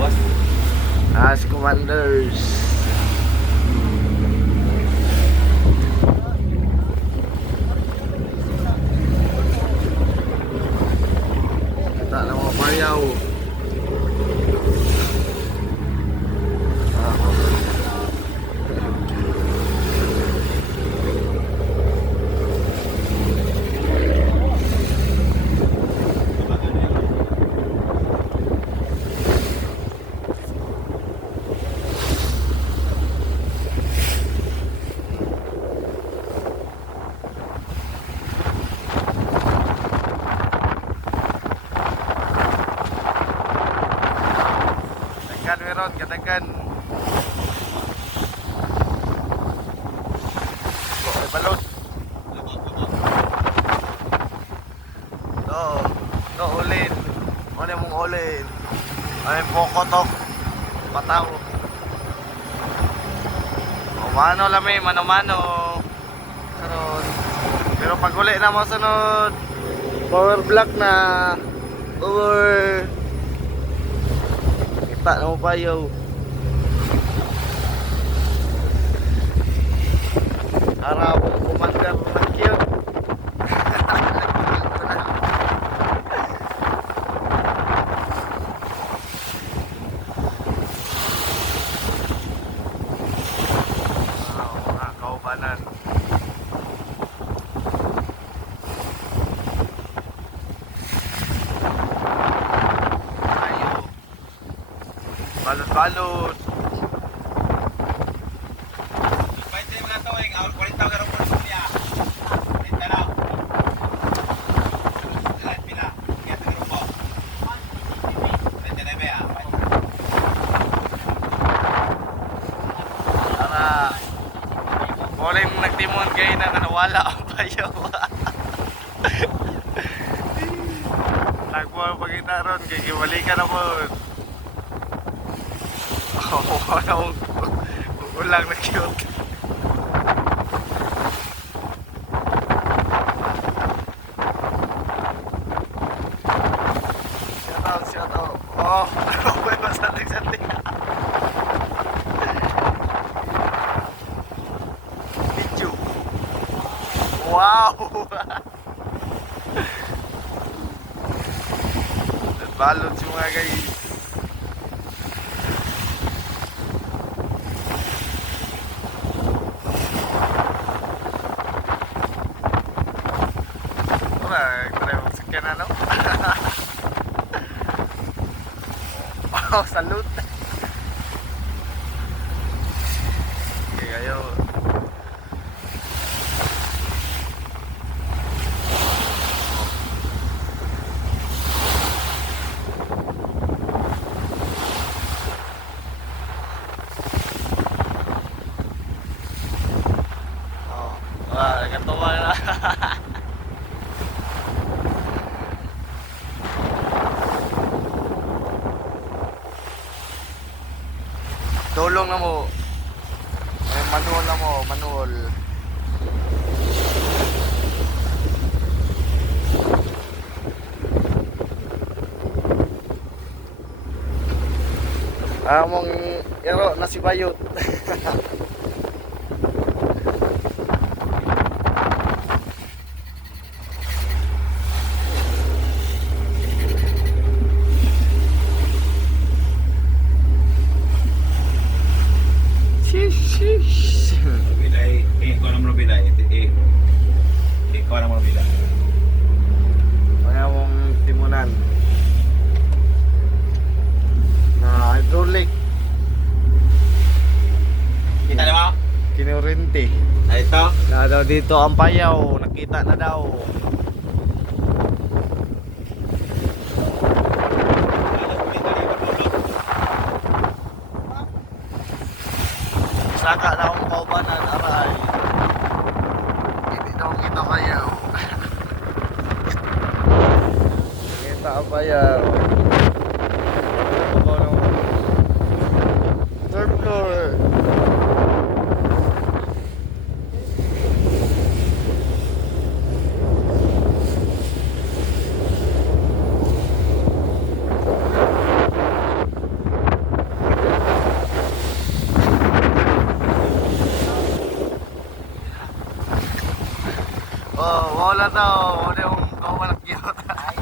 gawas. Si Commanders. Kita na mga bayaw. Meron katakan ay balot to ulin ano mong ulin ay pokotok pataw mano lami mano-mano sunod pero pag uli na mo sunod power block na over tak na mo bayaw. Harap Commander na cute. Kaubanan. Balot-balot. Pwede mga tawing, awal 40 ka rin po niya. Pinta lang. Lahat pila. Kaya ito grupo. 29 ah. Para wala yung nagtimon kayo na nawala ang bayaw. Nagbuha pag itaron, kikibali ka na po. Walang ulang na cute. Shout out. Oh, may masalig-salig. Video. Wow. Balot yung mga guys. Oh, salute. Okay, ayo. Oh, wah, katawa na. Tulong na mo. Manual na mo, manual. Among ero na si Bayot. Bilay, ko naman bilay. Ko naman bilay. Kaya mong timunan na hydraulic Kita na mo? kinurinti Ay ito. na daw dito ang payaw, nakita na daw. Saka na akong kaubanan, aray. Hindi daw kita payaw. Kita ang payaw. Third floor. Oh, wala daw. Wala yung kawalang kiyot. Ay,